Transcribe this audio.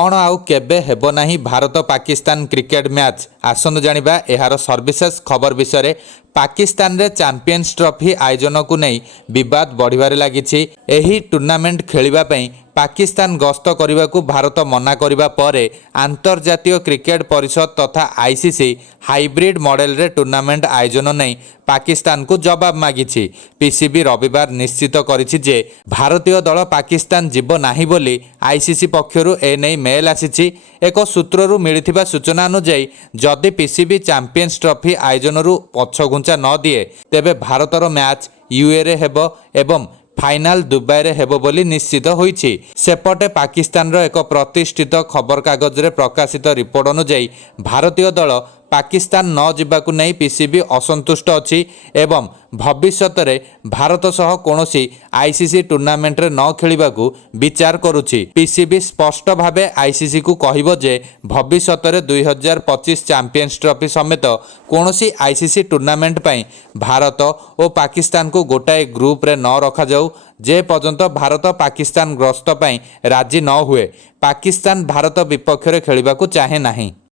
कौन आउ केबे हेबो नाही भारत पाकिस्तान क्रिकेट मैच आसनु जानिबा एहार सर्विसेस खबर विषय। पाकिस्तान रे चैंपियंस ट्रॉफी आयोजन को नहीं विवाद बढ़िबारे लागिछि। एही टूर्नामेंट खेलिबा पई पाकिस्तान गस्त करने को भारत मना करने पर आंतर्जातीय क्रिकेट परिषद तथा आईसीसी हाइब्रिड मॉडल रे टूर्नामेंट आयोजन नहीं पाकिस्तान को जवाब मागिछि। पीसीबी रविवार निश्चित करिछि जे भारतीय दल पाकिस्तान जीव नाही बोली आईसीसी पक्षरु ए नहीं मेल आसीछि। एक सूत्ररु मिलिथिबा सूचना अनुसार जदि पीसीबी चैंपियंस ट्रॉफी आयोजन पछघुंचा न दिए तेबे भारतर मैच यूए रे हेबो एवं फाइनाल दुबई रे हेबो बोली निश्चित होईछि। सेपटे पाकिस्तान रो एक प्रतिष्ठित खबर कागज रे प्रकाशित रिपोर्ट अनुसार भारतीय दल पाकिस्तान न जिबाकु नहीं पीसीबी असंतुष्ट अछि एवं भविष्यत रे भारत सह कोनोसी आईसीसी टूर्नामेंट रे न खेलिबाकु विचार करुछि। पीसीबी स्पष्ट भावे आईसीसी को कहिबो जे भविष्यत रे 2025 चैंपियंस ट्रॉफी समेत कोनोसी आईसीसी टूर्नामेंट पई भारत और पाकिस्तान को गोटाए ग्रुप रे न रखा जाऊ जे पर्यंत भारत पाकिस्तान ग्रस्त पई राजी न हुए। पाकिस्तान भारत विपक्ष रे खेलिबाकु चाहे नाही।